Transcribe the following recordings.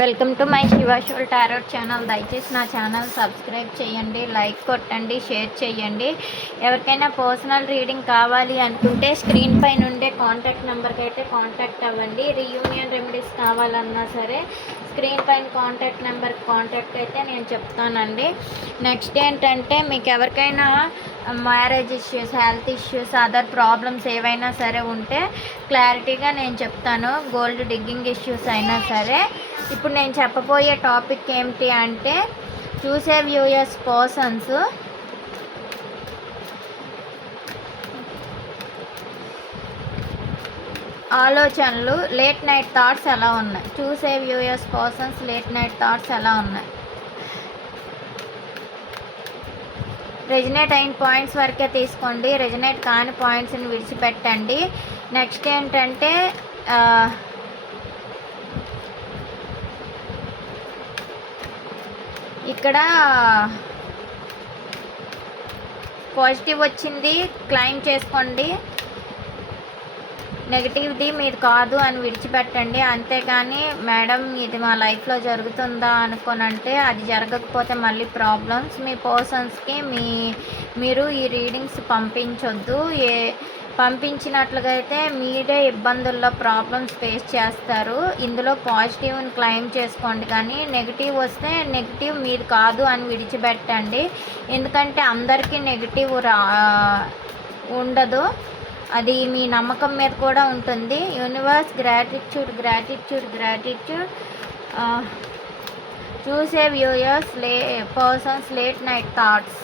Welcome to my శివాషోల్ tarot channel దయచేసి నా ఛానల్ సబ్స్క్రైబ్ చేయండి లైక్ కొట్టండి షేర్ చేయండి ఎవరికైనా పర్సనల్ రీడింగ్ కావాలి అనుకుంటే స్క్రీన్ పైన ఉండే కాంటాక్ట్ నెంబర్కి అయితే కాంటాక్ట్ అవ్వండి రీయూనియన్ రెమెడీస్ కావాలన్నా సరే స్క్రీన్ పైన కాంటాక్ట్ నెంబర్కి కాంటాక్ట్ అయితే నేను చెప్తానండి నెక్స్ట్ ఏంటంటే మీకు ఎవరికైనా marriage issues health issues other problems ఏవైనా సరే ఉంటే క్లారిటీగా నేను చెప్తాను గోల్డ్ డిగ్గింగ్ ఇష్యూస్ అయినా సరే ఇప్పుడు నేను చెప్పబోయే టాపిక్ ఏమిటి అంటే చూసే వ్యూయర్స్ పర్సన్స్ ఆలోచనలు లేట్ నైట్ థాట్స్ ఎలా ఉన్నాయి చూసే viewers persons late night thoughts ఎలా ఉన్నాయి రెజినేట్ అయిన పాయింట్స్ వరకే తీసుకోండి రెజినేట్ కాని పాయింట్స్ని విడిచిపెట్టండి నెక్స్ట్ ఏంటంటే ఇక్కడ పాజిటివ్ వచ్చింది క్లైమ్ చేసుకోండి నెగిటివ్ది మీరు కాదు అని విడిచిపెట్టండి అంతేగాని మేడం ఇది మా లైఫ్లో జరుగుతుందా అనుకోనంటే అది జరగకపోతే మళ్ళీ ప్రాబ్లమ్స్ మీ పర్సన్స్కి మీ మీరు ఈ రీడింగ్స్ పంపించొద్దు ఏ పంపించినట్లుగా అయితే మీరే ఇబ్బందుల్లో ప్రాబ్లమ్స్ ఫేస్ చేస్తారు ఇందులో పాజిటివ్ని క్లెయిమ్ చేసుకోండి కానీ నెగిటివ్ వస్తే నెగిటివ్ మీరు కాదు అని విడిచిపెట్టండి ఎందుకంటే అందరికీ నెగిటివ్ రా ఉండదు అది మీ నమ్మకం మీద కూడా ఉంటుంది యూనివర్స్ గ్రాటిట్యూడ్ గ్రాటిట్యూడ్ గ్రాటిట్యూడ్ చూసే వ్యూయర్స్ లే పర్సన్స్ లేట్ నైట్ థాట్స్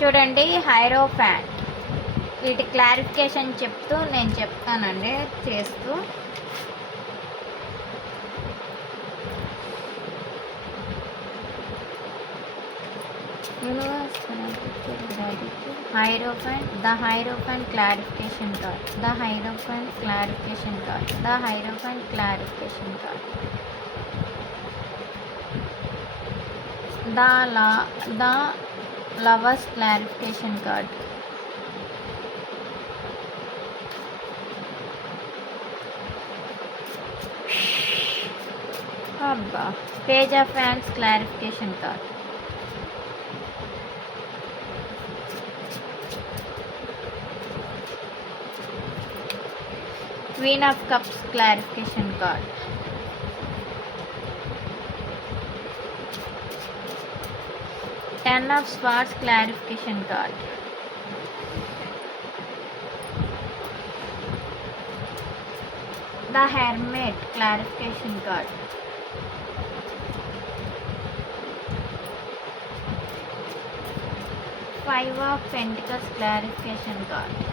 చూడండి హైరో ఫ్యాన్ వీటి క్లారిఫికేషన్ చెప్తూ నేను చెప్తానండి చేస్తూ hierophant the hierophant clarification card the hierophant clarification card the hierophant clarification card the law the Lovers clarification card. Page of Wands clarification card. Queen of Cups clarification card. 10 of Swartz clarification card. The hermit clarification card. Five of Pentacles clarification card.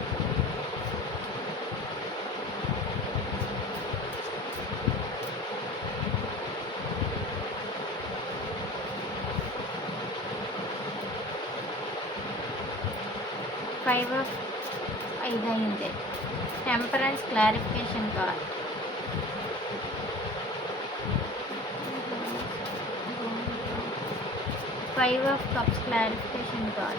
Five इधे टेमपर clarification का five of cup clarification का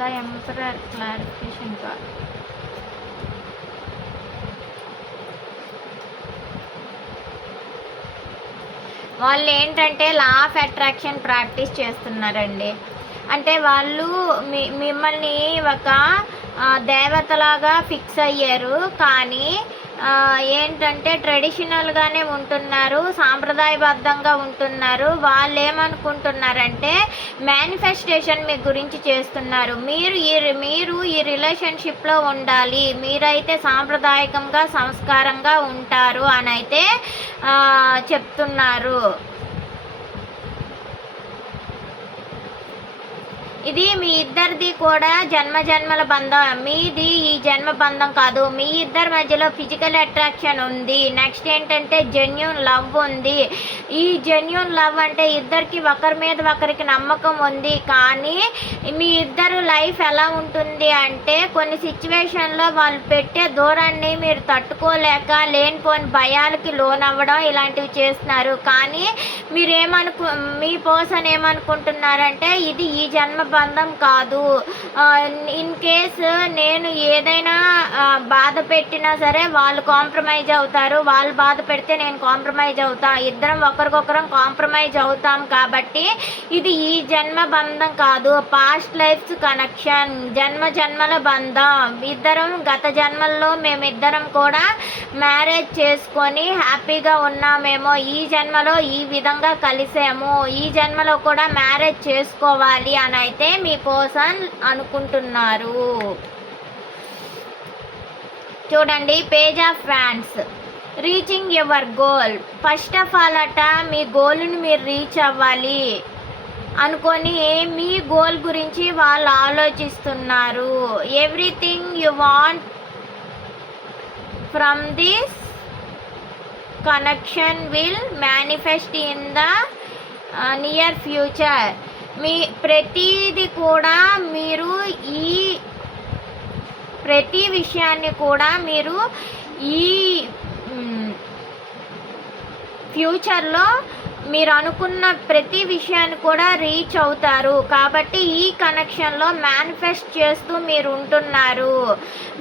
the एमपर clarification का వాళ్ళు ఏంటంటే law of attraction practice చేస్తున్నారండి అంటే వాళ్ళు మీ మిమ్మల్ని ఒక దేవతలాగా ఫిక్స్ అయ్యారు కానీ ఏంటంటే ట్రెడిషనల్గానే ఉంటున్నారు సాంప్రదాయబద్ధంగా ఉంటున్నారు వాళ్ళు ఏమనుకుంటున్నారంటే మేనిఫెస్టేషన్ మీ గురించి చేస్తున్నారు మీరు ఈ మీరు ఈ రిలేషన్షిప్లో ఉండాలి మీరైతే సాంప్రదాయకంగా సంస్కారంగా ఉంటారు అని అయితే చెప్తున్నారు ఇది మీ ఇద్దరిది కూడా జన్మ జన్మల బంధం మీది ఈ జన్మ బంధం కాదు మీ ఇద్దరి మధ్యలో ఫిజికల్ అట్రాక్షన్ ఉంది నెక్స్ట్ ఏంటంటే జెన్యున్ లవ్ ఉంది ఈ జెన్యున్ లవ్ అంటే ఇద్దరికి ఒకరి మీద ఒకరికి నమ్మకం ఉంది కానీ మీ ఇద్దరు లైఫ్ ఎలా ఉంటుంది అంటే కొన్ని సిచ్యువేషన్లో వాళ్ళు పెట్టే దూరాన్ని మీరు తట్టుకోలేక లేనిపోని భయాలకి లోన్ అవ్వడం ఇలాంటివి చేస్తున్నారు కానీ మీరేమనుకు మీ పర్సన్ ఏమనుకుంటున్నారంటే ఇది ఈ జన్మ బంధం కాదు ఇన్ కేస్ నేను ఏదైనా బాధ పెట్టినా సరే వాళ్ళు కాంప్రమైజ్ అవుతారు వాళ్ళు బాధ పెడితే నేను కాంప్రమైజ్ అవుతా ఇద్దరం ఒకరికొకరం కాంప్రమైజ్ అవుతాం కాబట్టి ఇది ఈ జన్మ బంధం కాదు పాస్ట్ లైఫ్స్ కనెక్షన్ జన్మ జన్మల బంధం ఇద్దరం గత జన్మల్లో మేమిద్దరం కూడా మ్యారేజ్ చేసుకొని హ్యాపీగా ఉన్నామేమో ఈ జన్మలో ఈ విధంగా కలిసాము ఈ జన్మలో కూడా మ్యారేజ్ చేసుకోవాలి అని అయితే అయితే పర్సన్ అనుకుంటున్నారు చూడండి page of fans reaching your goal first of all అట మీ గోల్ని మీరు రీచ్ అవ్వాలి అనుకొని మీ గోల్ గురించి వాళ్ళు ఆలోచిస్తున్నారు everything you want from this connection will manifest in the near future మీ ప్రతీది కూడా మీరు ఈ ప్రతి విషయాన్ని కూడా మీరు ఈ ఫ్యూచర్లో మీరు అనుకున్న ప్రతి విషయాన్ని కూడా రీచ్ అవుతారు కాబట్టి ఈ కనెక్షన్లో మేనిఫెస్ట్ చేస్తూ మీరు ఉంటున్నారు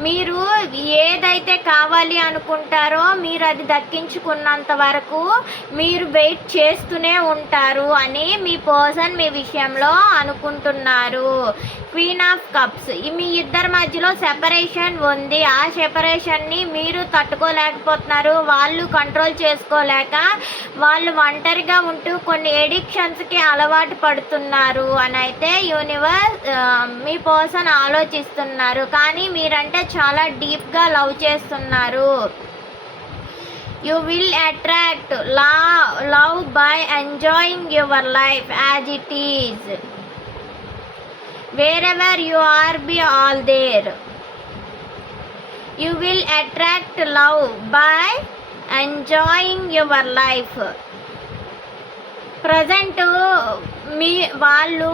మీరు ఏదైతే కావాలి అనుకుంటారో మీరు అది దక్కించుకున్నంత వరకు మీరు వెయిట్ చేస్తూనే ఉంటారు అని మీ పర్సన్ మీ విషయంలో అనుకుంటున్నారు క్వీన్ ఆఫ్ కప్స్ మీ ఇద్దరి మధ్యలో సెపరేషన్ ఉంది ఆ సెపరేషన్ని మీరు తట్టుకోలేకపోతున్నారు వాళ్ళు కంట్రోల్ చేసుకోలేక వాళ్ళు ఒంటరిగా దూరంగా ఉంటూ కొన్ని ఎడిక్షన్స్కి అలవాటు పడుతున్నారు అని అయితే యూనివర్స్ మీ పర్సన్ ఆలోచిస్తున్నారు కానీ మీరంటే చాలా డీప్గా లవ్ చేస్తున్నారు you will attract law love by enjoying your life as it is wherever you are be all there you will attract love by enjoying your life present మీ వాళ్ళు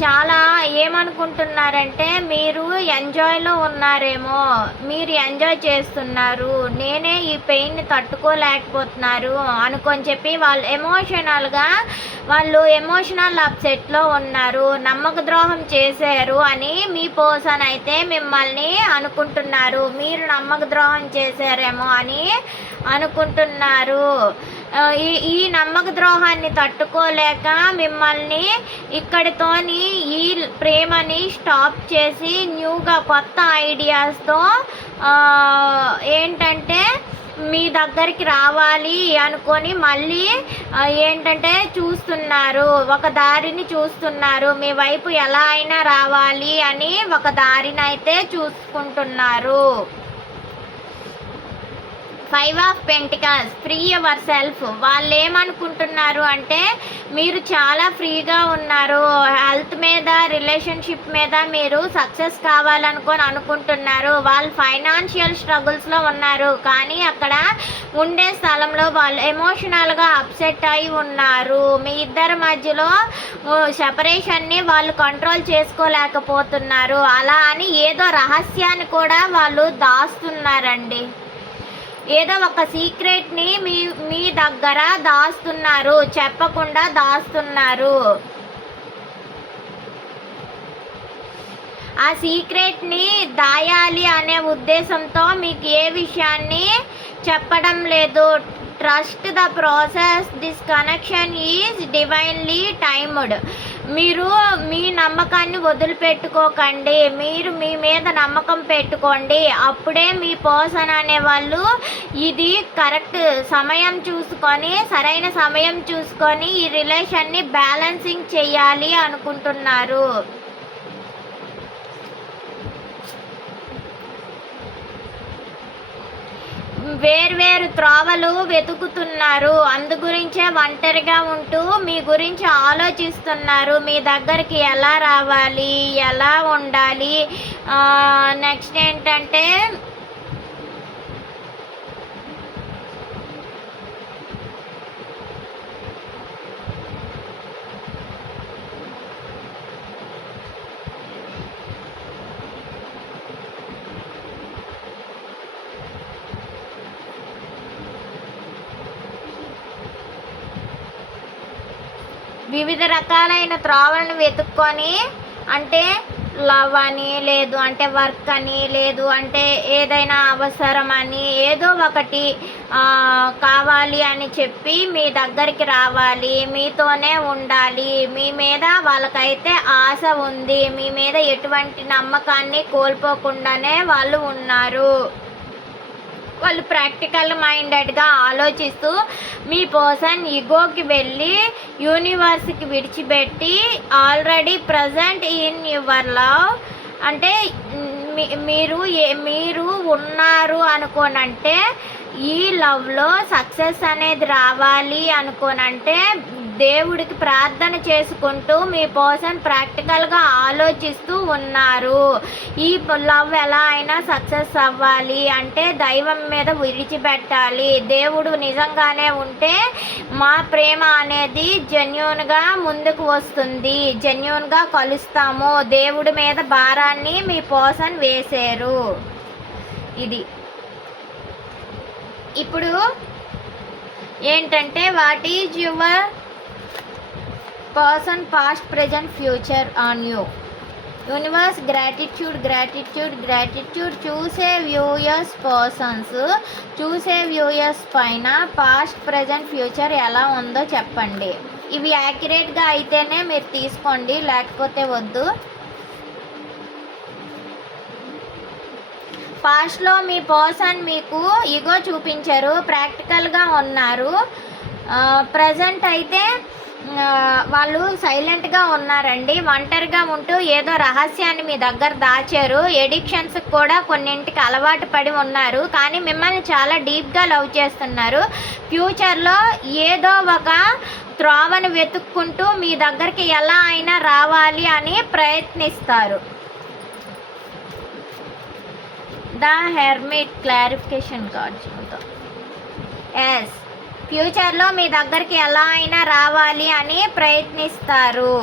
చాలా ఏమనుకుంటున్నారంటే మీరు ఎంజాయ్లో ఉన్నారేమో మీరు ఎంజాయ్ చేస్తున్నారు నేనే ఈ పెయిన్ని తట్టుకోలేకపోతున్నారు అనుకొని చెప్పి వాళ్ళు ఎమోషనల్గా వాళ్ళు ఎమోషనల్ అప్సెట్లో ఉన్నారు నమ్మక ద్రోహం చేశారు అని మీ పోసన్ అయితే మిమ్మల్ని అనుకుంటున్నారు మీరు నమ్మక ద్రోహం చేశారేమో అని అనుకుంటున్నారు ఈ ఈ నమ్మక ద్రోహాన్ని తట్టుకోలేక మిమ్మల్ని ఇక్కడితోని ఈ ప్రేమని స్టాప్ చేసి న్యూగా కొత్త ఐడియాస్తో ఏంటంటే మీ దగ్గరికి రావాలి అనుకొని మళ్ళీ ఏంటంటే చూస్తున్నారు ఒక దారిని చూస్తున్నారు మీ వైపు ఎలా అయినా రావాలి అని ఒక దారిని అయితే చూసుకుంటున్నారు five of pentacles free yourself వాళ్ళు ఏమనుకుంటున్నారు అంటే మీరు చాలా ఫ్రీగా ఉన్నారు హెల్త్ మీద రిలేషన్షిప్ మీద మీరు సక్సెస్ కావాలనుకొని అనుకుంటున్నారు వాళ్ళు ఫైనాన్షియల్ స్ట్రగుల్స్లో ఉన్నారు కానీ అక్కడ ఉండే స్థలంలో వాళ్ళు ఎమోషనల్గా అప్సెట్ అయి ఉన్నారు మీ ఇద్దరి మధ్యలో సెపరేషన్ని వాళ్ళు కంట్రోల్ చేసుకోలేకపోతున్నారు అలా అని ఏదో రహస్యాన్ని కూడా వాళ్ళు దాస్తున్నారండి ఏదో ఒక సీక్రెట్ని మీ మీ దగ్గర దాస్తున్నారు చెప్పకుండా దాస్తున్నారు ఆ సీక్రెట్ని దాయాలి అనే ఉద్దేశంతో మీకు ఏ విషయాన్ని చెప్పడం లేదు trust the process this connection is divinely timed మీరు మీ నమ్మకాన్ని వదిలిపెట్టుకోకండి మీరు మీ మీద నమ్మకం పెట్టుకోండి అప్పుడే మీ పర్సన్ అనే వాళ్ళు ఇది కరెక్ట్ సమయం చూసుకొని సరైన సమయం చూసుకొని ఈ రిలేషన్ని బ్యాలెన్సింగ్ చేయాలి అనుకుంటున్నారు వేర్వేరు త్రోవలు వెతుకుతున్నారు అందుగురించే ఒంటరిగా ఉంటూ మీ గురించి ఆలోచిస్తున్నారు మీ దగ్గరికి ఎలా రావాలి ఎలా ఉండాలి నెక్స్ట్ ఏంటంటే వివిధ రకాలైన త్రోవలను వెతుక్కొని అంటే లవ్ అని లేదు అంటే వర్క్ అని లేదు అంటే ఏదైనా అవసరం అని ఏదో ఒకటి కావాలి అని చెప్పి మీ దగ్గరికి రావాలి మీతోనే ఉండాలి మీ మీద వాళ్ళకైతే ఆశ ఉంది మీ మీద ఎటువంటి నమ్మకాన్ని కోల్పోకుండానే వాళ్ళు ఉన్నారు వాళ్ళు ప్రాక్టికల్ మైండెడ్గా ఆలోచిస్తూ మీ పర్సన్ ఈగోకి వెళ్ళి యూనివర్స్కి విడిచిపెట్టి already present in your love అంటే మీరు ఏ మీరు ఉన్నారు అనుకోనంటే ఈ లవ్లో సక్సెస్ అనేది రావాలి అనుకోనంటే దేవుడికి ప్రార్థన చేసుకుంటూ మీ పర్సన్ ప్రాక్టికల్గా ఆలోచిస్తూ ఉన్నారు ఈ లవ్ ఎలా అయినా సక్సెస్ అవ్వాలి అంటే దైవం మీద విడిచిపెట్టాలి దేవుడు నిజంగానే ఉంటే మా ప్రేమ అనేది జెన్యున్గా ముందుకు వస్తుంది జెన్యున్గా కలుస్తాము దేవుడి మీద భారాన్ని మీ పర్సన్ వేశారు ఇది ఇప్పుడు ఏంటంటే what is your person past present future on you universe gratitude gratitude gratitude చూసే వ్యూయర్స్ పర్సన్స్ చూసే వ్యూయర్స్ పైన పాస్ట్ ప్రజెంట్ ఫ్యూచర్ ఎలా ఉందో చెప్పండి ఇవి యాక్యురేట్గా అయితేనే మీరు తీసుకోండి లేకపోతే వద్దు పాస్ట్లో మీ పర్సన్ మీకు ఇగో చూపించారు ప్రాక్టికల్గా ఉన్నారు ప్రజెంట్ uh, అయితే వాళ్ళు సైలెంట్గా ఉన్నారండి ఒంటరిగా ఉంటూ ఏదో రహస్యాన్ని మీ దగ్గర దాచారు ఎడిక్షన్స్ కూడా కొన్నింటికి అలవాటు పడి ఉన్నారు కానీ మిమ్మల్ని చాలా డీప్గా లవ్ చేస్తున్నారు ఫ్యూచర్లో ఏదో ఒక త్రోవను వెతుక్కుంటూ మీ దగ్గరికి ఎలా అయినా రావాలి అని ప్రయత్నిస్తారు ద హెర్మిట్ క్లారిఫికేషన్ కార్డ్స్ ఎస్ ఫ్యూచర్లో మీ దగ్గరికి ఎలా అయినా రావాలి అని ప్రయత్నిస్తారు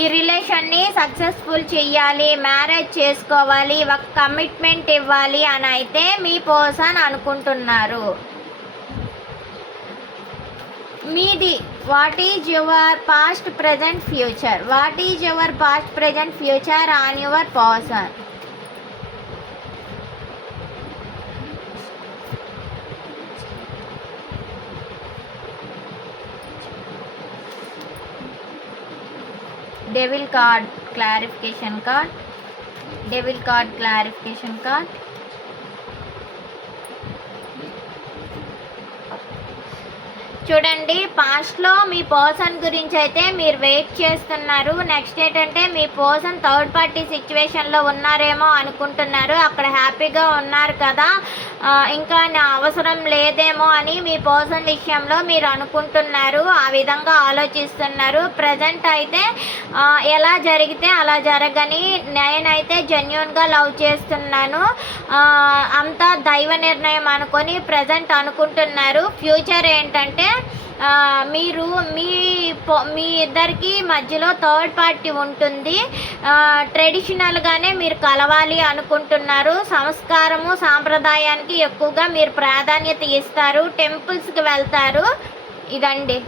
ఈ రిలేషన్ని సక్సెస్ఫుల్ చేయాలి మ్యారేజ్ చేసుకోవాలి ఒక కమిట్మెంట్ ఇవ్వాలి అని అయితే మీ పోసన్ అనుకుంటున్నారు మీది what is your past present future what is your past present future on your person devil card clarification card devil card clarification card చూడండి పాస్ట్లో మీ పర్సన్ గురించి అయితే మీరు వెయిట్ చేస్తున్నారు నెక్స్ట్ ఏంటంటే మీ పర్సన్ థర్డ్ పార్టీ సిచ్యువేషన్లో ఉన్నారేమో అనుకుంటున్నారు అక్కడ హ్యాపీగా ఉన్నారు కదా ఇంకా నా అవసరం లేదేమో అని మీ పర్సన్ విషయంలో మీరు అనుకుంటున్నారు ఆ విధంగా ఆలోచిస్తున్నారు ప్రజెంట్ అయితే ఎలా జరిగితే అలా జరగని నేనైతే జెన్యున్గా లవ్ చేస్తున్నాను అంతా దైవ నిర్ణయం అనుకొని ప్రజెంట్ అనుకుంటున్నారు ఫ్యూచర్ ఏంటంటే మీరు మీ మీ ఇద్దరికి మధ్యలో థర్డ్ పార్టీ ఉంటుంది ట్రెడిషనల్గానే మీరు కలవాలి అనుకుంటున్నారు సంస్కారము సాంప్రదాయానికి ఎక్కువగా మీరు ప్రాధాన్యత ఇస్తారు టెంపుల్స్కి వెళ్తారు ఇదండి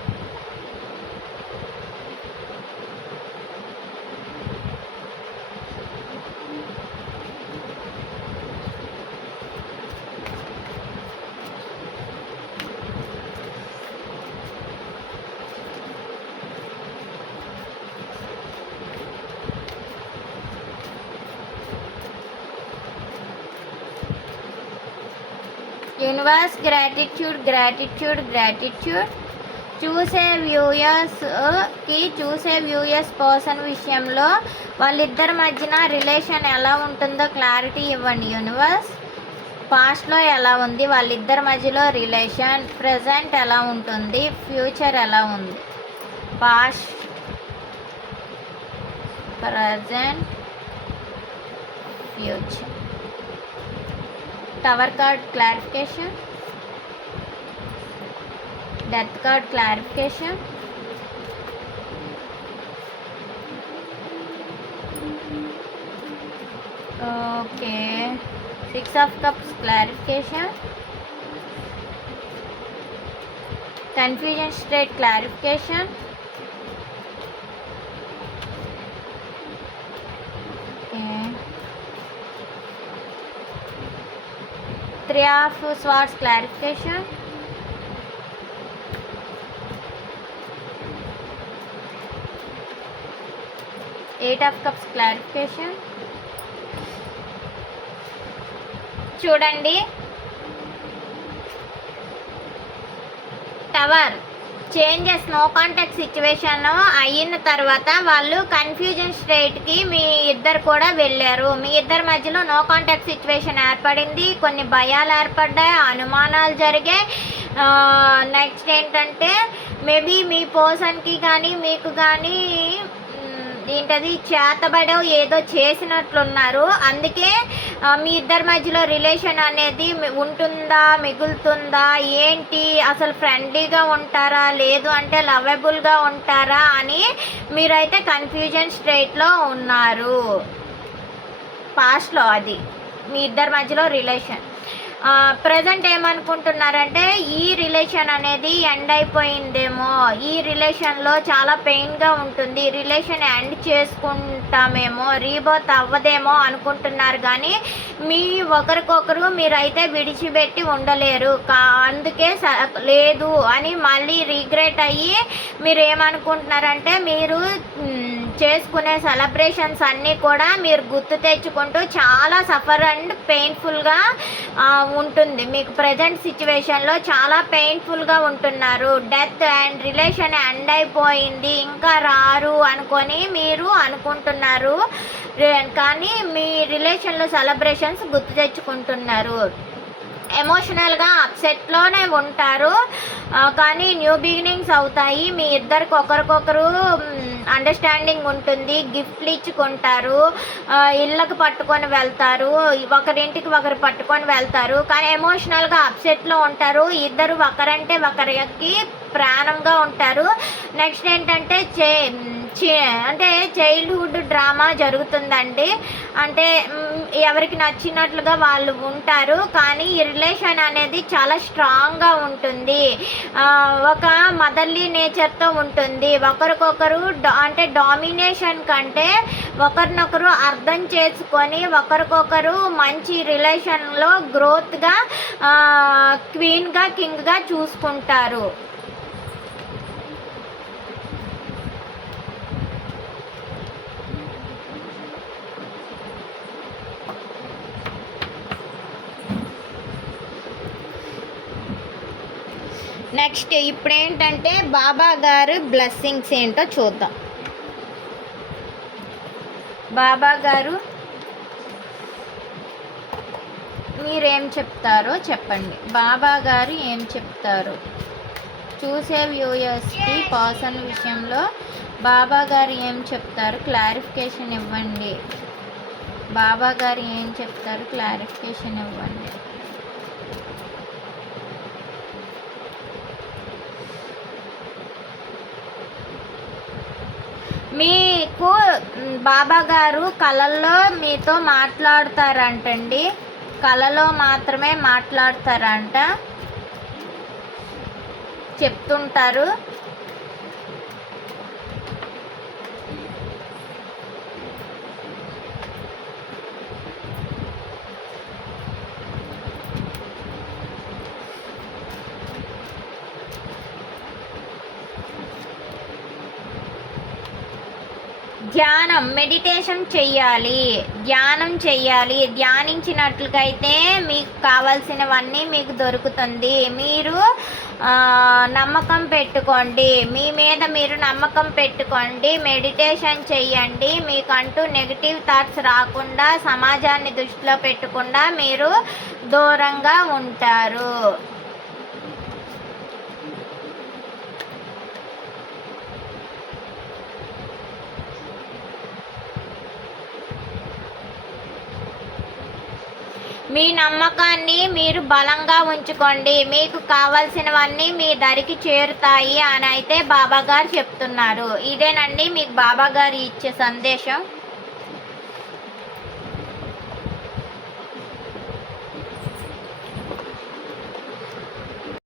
రివర్స్ గ్రాటిట్యూడ్ గ్రాటిట్యూడ్ గ్రాటిట్యూడ్ చూసే వ్యూయర్స్కి చూసే వ్యూయర్స్ పర్సన్ విషయంలో వాళ్ళిద్దరి మధ్యన రిలేషన్ ఎలా ఉంటుందో క్లారిటీ ఇవ్వండి యూనివర్స్ పాస్ట్లో ఎలా ఉంది వాళ్ళిద్దరి మధ్యలో రిలేషన్ ప్రజెంట్ ఎలా ఉంటుంది ఫ్యూచర్ ఎలా ఉంది past present future tower card clarification death card clarification okay six of cups clarification confusion state clarification three of swords clarification eight of cups clarification చూడండి tower changes no contact situation అయిన తర్వాత వాళ్ళు confusion స్టేట్కి మీ ఇద్దరు కూడా వెళ్ళారు మీ ఇద్దరి మధ్యలో నో కాంటాక్ట్ సిచ్యువేషన్ ఏర్పడింది కొన్ని భయాలు ఏర్పడ్డాయి అనుమానాలు జరిగాయి నెక్స్ట్ ఏంటంటే మేబీ మీ పర్సన్కి కానీ మీకు కానీ ఏంటది చేతబడో ఏదో చేసినట్లున్నారు అందుకే మీ ఇద్దరి మధ్యలో రిలేషన్ అనేది ఉంటుందా మిగులుతుందా ఏంటి అసలు ఫ్రెండ్లీగా ఉంటారా లేదు అంటే లవబుల్గా ఉంటారా అని మీరైతే కన్ఫ్యూజన్ స్టేట్లో ఉన్నారు పాస్ట్లో అది మీ ఇద్దరి మధ్యలో రిలేషన్ ప్రజెంట్ ఏమనుకుంటున్నారంటే ఈ రిలేషన్ అనేది ఎండ్ అయిపోయిందేమో ఈ రిలేషన్లో చాలా పెయిన్గా ఉంటుంది రిలేషన్ ఎండ్ చేసుకుంటామేమో రీబర్త్ అవ్వదేమో అనుకుంటున్నారు కానీ మీ ఒకరికొకరు మీరైతే విడిచిపెట్టి ఉండలేరు కా అందుకే లేదు అని మళ్ళీ రిగ్రెట్ అయ్యి మీరు ఏమనుకుంటున్నారంటే మీరు చేసుకునే సెలబ్రేషన్స్ అన్నీ కూడా మీరు గుర్తు తెచ్చుకుంటూ చాలా సఫర్ అండ్ పెయిన్ఫుల్గా ఉంటుంది మీకు ప్రజెంట్ సిచ్యువేషన్లో చాలా పెయిన్ఫుల్గా ఉంటున్నారు డెత్ అండ్ రిలేషన్ ఎండ్ అయిపోయింది ఇంకా రారు అనుకొని మీరు అనుకుంటున్నారు కానీ మీ రిలేషన్లో సెలబ్రేషన్స్ గుర్తు తెచ్చుకుంటున్నారు ఎమోషనల్గా అప్సెట్లోనే ఉంటారు కానీ న్యూ బిగినింగ్స్ అవుతాయి మీ ఇద్దరికి ఒకరికొకరు అండర్స్టాండింగ్ ఉంటుంది గిఫ్ట్లు ఇచ్చుకుంటారు ఇళ్ళకి పట్టుకొని వెళ్తారు ఒకరింటికి ఒకరు పట్టుకొని వెళ్తారు కానీ ఎమోషనల్గా అప్సెట్లో ఉంటారు ఇద్దరు ఒకరంటే ఒకరికి ప్రాణంగా ఉంటారు నెక్స్ట్ ఏంటంటే చే అంటే చైల్డ్హుడ్ డ్రామా జరుగుతుందండి అంటే ఎవరికి నచ్చినట్లుగా వాళ్ళు ఉంటారు కానీ ఈ రిలేషన్ అనేది చాలా స్ట్రాంగ్గా ఉంటుంది ఒక మదర్లీ నేచర్తో ఉంటుంది ఒకరికొకరు అంటే డామినేషన్ కంటే ఒకరినొకరు అర్థం చేసుకొని ఒకరికొకరు మంచి రిలేషన్లో గ్రోత్గా క్వీన్గా కింగ్గా చూసుకుంటారు నెక్స్ట్ ఇప్పుడేంటంటే బాబా గారు బ్లెస్సింగ్స్ ఏంటో చూద్దాం బాబా గారు మీరేం చెప్తారో చెప్పండి బాబా గారు ఏం చెప్తారు చూసే వ్యూయర్స్కి పర్సన్ విషయంలో బాబా గారు ఏం చెప్తారు క్లారిఫికేషన్ ఇవ్వండి బాబా గారు ఏం చెప్తారు క్లారిఫికేషన్ ఇవ్వండి మీకు బాబా గారు కళల్లో మీతో మాట్లాడతారంటండి కళలో మాత్రమే మాట్లాడతారంట చెప్తుంటారు ధ్యానం మెడిటేషన్ చెయ్యాలి ధ్యానం చెయ్యాలి ధ్యానించినట్లయితే మీకు కావాల్సినవన్నీ మీకు దొరుకుతుంది మీరు నమ్మకం పెట్టుకోండి మీ మీద మీరు నమ్మకం పెట్టుకోండి మెడిటేషన్ చెయ్యండి మీకంటూ నెగిటివ్ థాట్స్ రాకుండా సమాజాన్ని దృష్టిలో పెట్టకుండా మీరు దూరంగా ఉంటారు మీ నమ్మకాన్ని మీరు బలంగా ఉంచుకోండి మీకు కావాల్సినవన్నీ మీ దరికి చేరుతాయి అని అయితే బాబాగారు చెప్తున్నారు ఇదేనండి మీకు బాబాగారు ఇచ్చే సందేశం